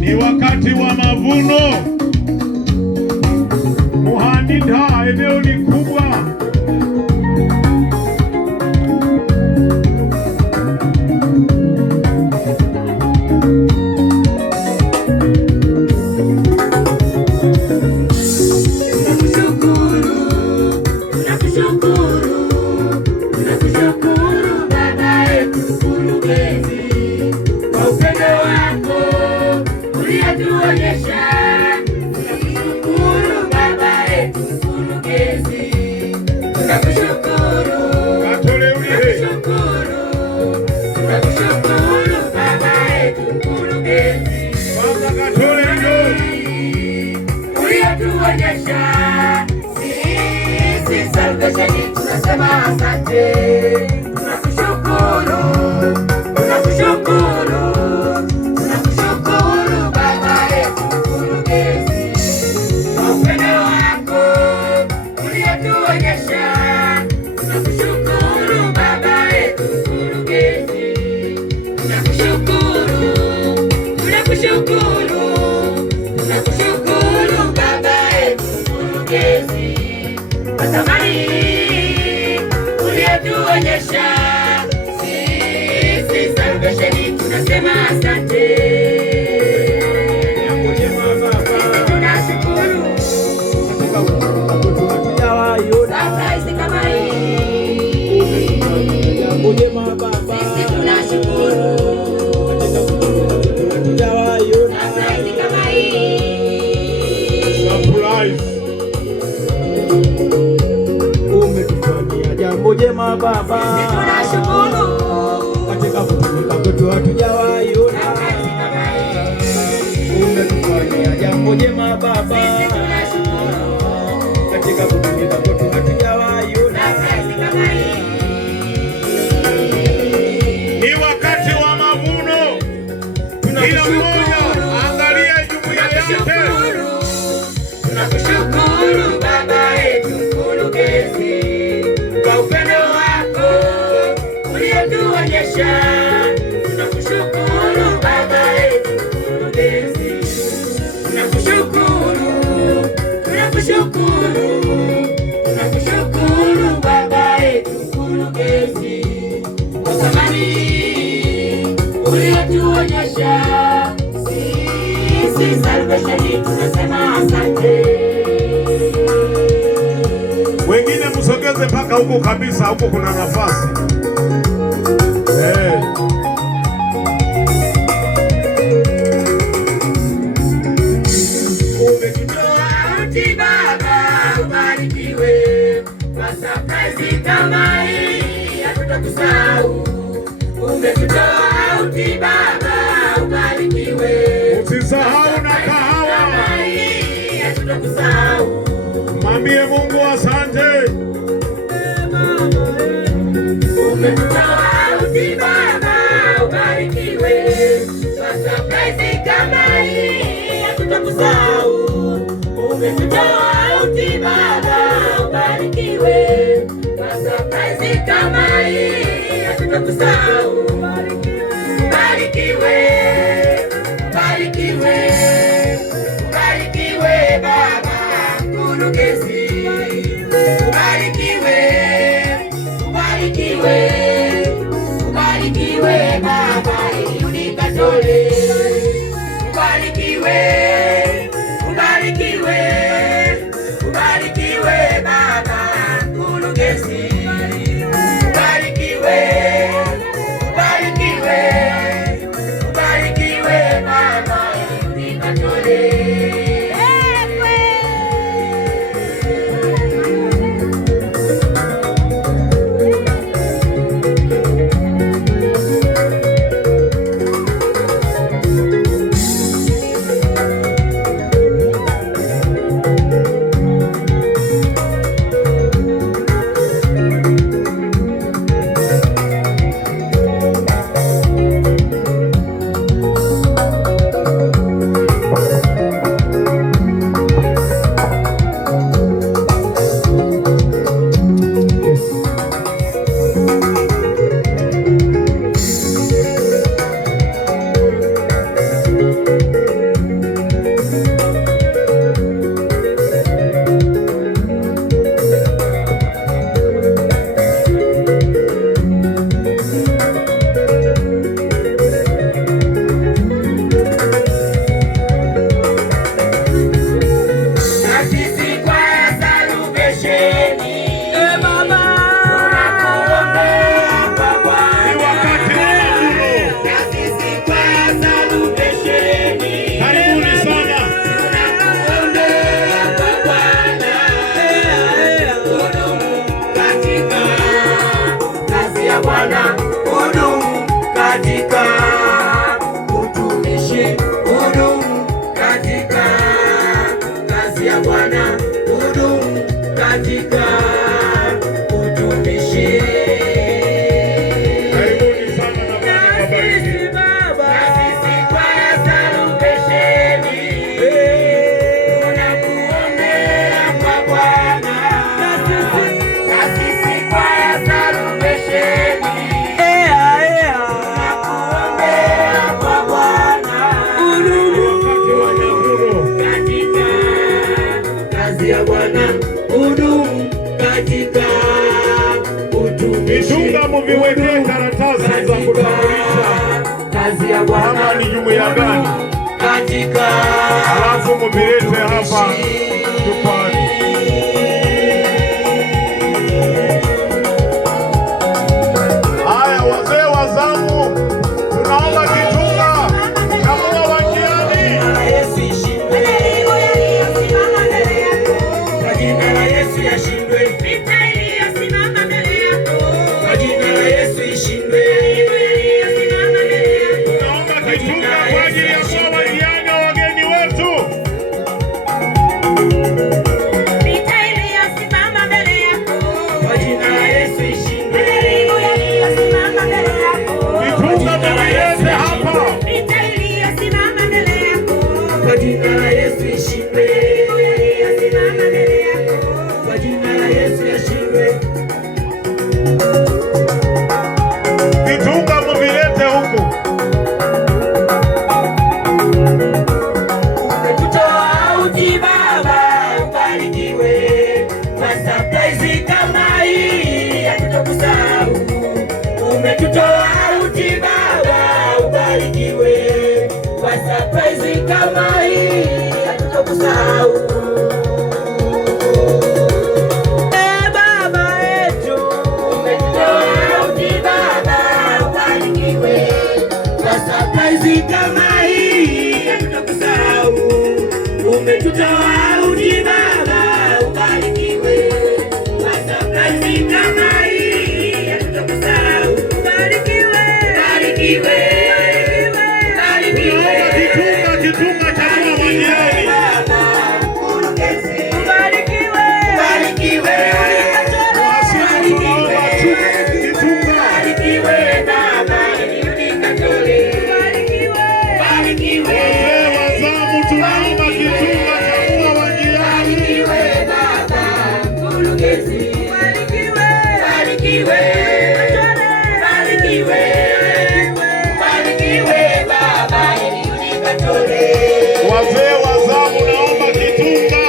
Ni wakati wa mavuno. Muhandida, eneo ni kubwa. Tunasema asante, tunakushukuru, tunakushukuru, tunakushukuru Baba yetu mkurugenzi, kwa upendo wako uliotuonyesha. Tunakushukuru Baba yetu mkurugenzi, tunakushukuru, tunakushukuru, tunakushukuru Baba yetu mkurugenzi, kwa thamani uliotuonyesha. Sisi Salvation tunasema asante, tunashukuru surprise kama hii. Sisi tunashukuru surprise kama hii. Umetufanyia jambo jema Baba, sisi tunashukuru katika kutumika kwetu hatujawahi ona. Umetufanyia jambo jema Baba, sisi tunashukuru katika kutumika kwetu hatujawahi ona. Ni wakati wa mavuno. Kila mmoja angalia jumuiya yake. Tunakushukuru Baba yetu mkurugenzi, kwa upendo wako uliotuonyesha. Tunakushukuru Baba yetu mkurugenzi, tunakushukuru, tunakushukuru, tunakushukuru Baba yetu mkurugenzi, kwa thamani uliotuonyesha. Sisi Salvation tunasema asante. Wengine msogeze mpaka huko kabisa, huko kuna nafasi. Umetutoa uti Baba, ubarikiwe, kwa surprise kama hii hatutakusahau. Umetutoa uti Baba, ubarikiwe, Usisahau na kahawa. hatutakusahau. Mwambie Mungu asante. Umetutoa uti Baba, ubarikiwe, kwa surprise kama hii hatutakusahau. Umetutoa uti Baba, ubarikiwe, kwa surprise kama hii hatutakusahau. Ubarikiwe, ubarikiwe, ubarikiwe Baba mkurugenzi, ubarikiwe, ubarikiwe, ubarikiwe Baba unikatole, ubarikiwe, ubarikiwe, ubarikiwe Baba mkurugenzi, ubarikiwe, ubarikiwe, ubarikiwe Baba unikatole. kwa surprise kama hii hatutokusahau. Baba yetu umetutoa uti Baba, ubarikiwe kwa surprise kama hii hatutokusahau. Umetutoa uti Baba, ubarikiwe kwa surprise kama hii hatutokusahau. Ubarikiwe, ubarikiwe. Kitunga cha Mwanjiani. Wazee wa zamu naomba Kitunga.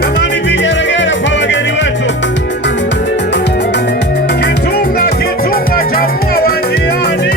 Jamani, vigeregere kwa wageni wetu. Kitunga cha Mwanjiani.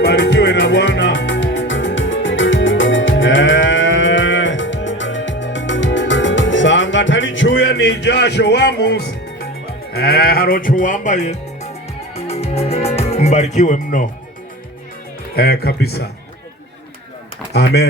Mbarikiwe na Bwana. Sanga talichuya ni jasho wa Musa. Harochuwambaye. Mbarikiwe mno. Kabisa. Amen.